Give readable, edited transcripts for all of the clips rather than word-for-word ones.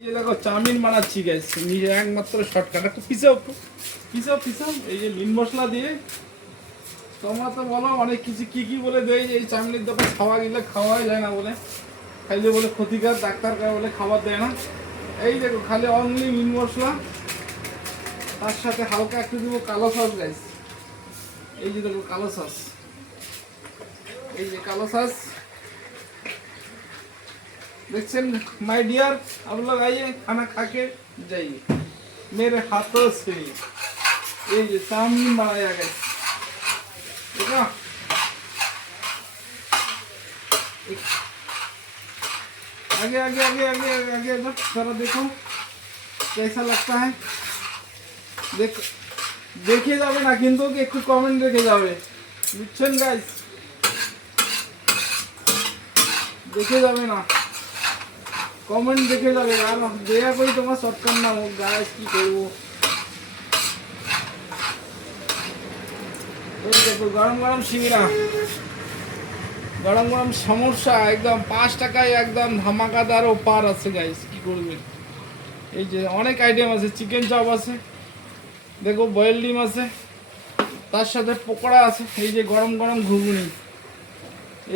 ये देखो চাউমিন বানাচ্ছি গাইস, নিজে একমাত্র শর্টকাট। একটু পিছাও, পিছাও। এই যে মিন মশলা দিয়ে, তোমরা তো বলো অনেক কিছু কি কি বলে দেয়, এই চাউমিনের দোকান খাওয়া গেলে খাওয়াই যায় না বলে, খাইলে বলে ক্ষতিকর, ডাক্তার বলে খাবার দেয় না। এই দেখো খালি অনলি মিন মশলা, তার সাথে হালকা একটু দিব কালো সস গাইস। এই যে দেখো কালো সস, এই যে কালো সস देखिए माय डियर, आप लोग आइए खाना खा के जाइए मेरे हाथों से। ये चाउमीन बनाया गया, ठीक है। आगे आगे आगे आगे आगे आगे जरा देखो कैसा लगता है। देखिए जावे ना किंतु एक कमेंट रेखे जावे, बुझছেন गाइस, देखे जावे ना कमेंट देखे जावे। আর দয়া করে তোমার শর্টকাট না হোক গাইস, কি করব। এই দেখো গরম গরম সিঙ্গারা, গরম গরম সমোসা, একদম 5 টাকায় একদম ধামাকাদার অফার আছে গাইস, কি করবেন। এই যে অনেক আইটেম আছে, চিকেন চাপ আছে, দেখো বয়েল ডিম আছে, তার সাথে পকোড়া আছে। এই যে গরম গরম ঘুগনি,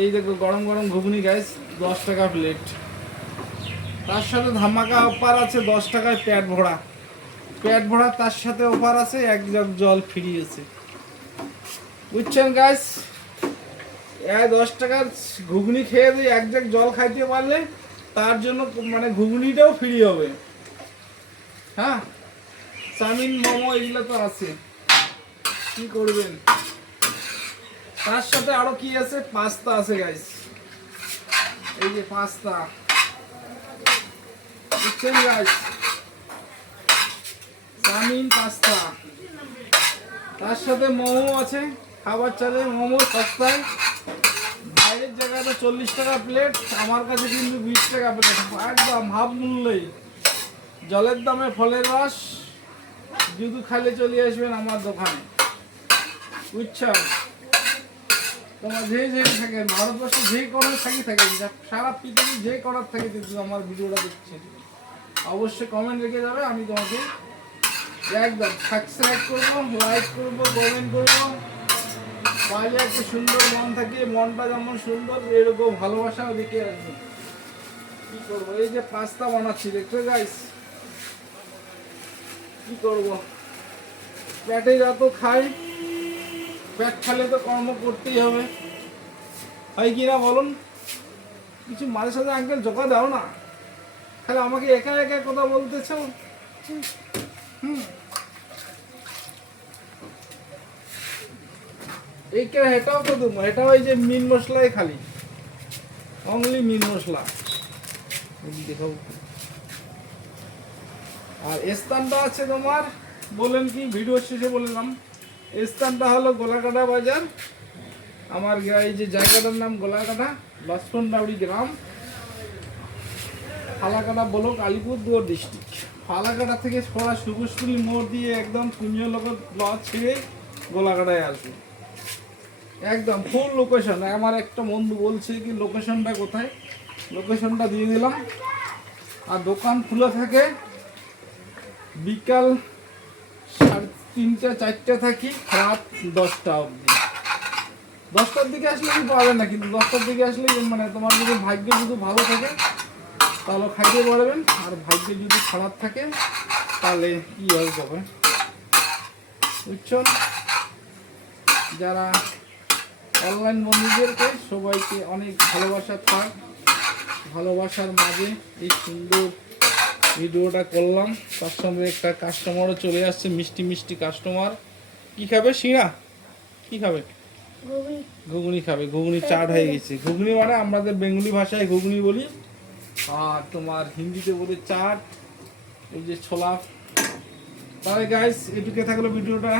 এই দেখো গরম গরম ঘুগনি গাইস, 10 টাকা প্লেট। তার সাথে ধামাকা অফার আছে 10 টাকায় পেট ভরা, তার সাথে অফার আছে 1 জগ জল ফ্রি আছে, বুঝছেন গাইস। এই 10 টাকার ঘুগনি খেয়ে দিয়ে 1 জগ জল খাইতে পারলে তার জন্য মানে ঘুগনিটাও ফ্রি হবে। হ্যাঁ, চাউমিন মোমো এগুলো তো আছে, কি করবেন। তার সাথে আরো কি আছে, পাস্তা আছে গাইস, এই যে পাস্তা, বুঝছেন গাইস, চাউমিন পাস্তা। তার সাথে মোমো আছে, খাবার চালে মোমো সস্তায়, বাইরের জায়গাতে 40 টাকা প্লেট, আমার কাছে কিন্তু 20 টাকা প্লেট, একদম হাফ মূল্যেই। জলের দামে ফলের রস, শুধু খাইলে চলে আসবেন আমার দোকানে, বুঝছেন। তোমার যে থাকেন, ভারতবর্ষে যে কোণে থাকেন, সারা পৃথিবী যে কোণার থেকে কিন্তু আমার ভিডিওটা দেখছেন, অবশ্যই কমেন্ট রেখে যাবে, আমি তোমাকে একদম সাবস্ক্রাইব করবো, লাইক করবো, কমেন্ট করবো। পাইলে একটা সুন্দর মন থাকে, মনটা যেমন সুন্দর এরকম ভালোবাসা দেখে আসবে, কি করবো। এই যে পাস্তা বানাচ্ছি দেখছো গাইস, কি করবো, পেটে যত খাই, পেট খালে তো কর্ম করতেই হবে, হয় কি না বলুন। কিছু মাঝে সাথে আঙ্কেল জোকা দাও না, খালি আমাকে একা একা কথা বলতেছ। এটাও তো দেবো, এটাও এই যে মিন মশলাই, খালি অনলি মিন মশলা দেখাবো। আর স্থানটা আছে তোমার, বলেন কি ভিডিও শেষে বললাম, স্থানটা হলো গোলাকাটা বাজার। আমার এই যে জায়গাটার নাম গোলাকাটা, লক্ষ্মণবাড়ি গ্রাম, ফালাকাটা ব্লক, আলিপুরদুয়ার ডিস্ট্রিক্ট। ফালাকাটা থেকে সরা সুকুশপুরি মোড় দিয়ে একদম পুণ্যলোকের লজ ছেড়ে গোলাকাটায় আসবে, একদম ফুল লোকেশন। আমার একটা বন্ধু বলছে কি লোকেশনটা কোথায়, লোকেশনটা দিয়ে দিলাম। আর দোকান খুলে থাকে বিকাল 3টা 4টা থাকি, রাত 10টা অবধি। 10টার দিকে আসলে কি পাবেন না, কিন্তু 10টার দিকে আসলে মানে তোমার যদি ভাগ্য যদি ভালো থাকে তাহলে খাইতে পারবেন, আর ভাগ্য যদি খারাপ থাকে তাহলে কি হয়ে যাবে, বুঝছেন। যারা অনলাইন বন্ধুদেরকে সবাইকে অনেক ভালোবাসা থাক, ভালোবাসার মাঝে এই সুন্দর ভিডিওটা করলাম। তার সঙ্গে একটা কাস্টমারও চলে আসছে, মিষ্টি মিষ্টি কাস্টমার। কি খাবে সিঙ্গারা, কি খাবে, ঘুগনি খাবে, ঘুগনি চাট হয়ে গেছে। ঘুগনি মানে আমাদের বেঙ্গলি ভাষায় ঘুগনি বলি, আর তোমার হিন্দিতে বলে চাট, এই যে ছোলা। তাহলে গাইস এটুকে থাকলো ভিডিওটা।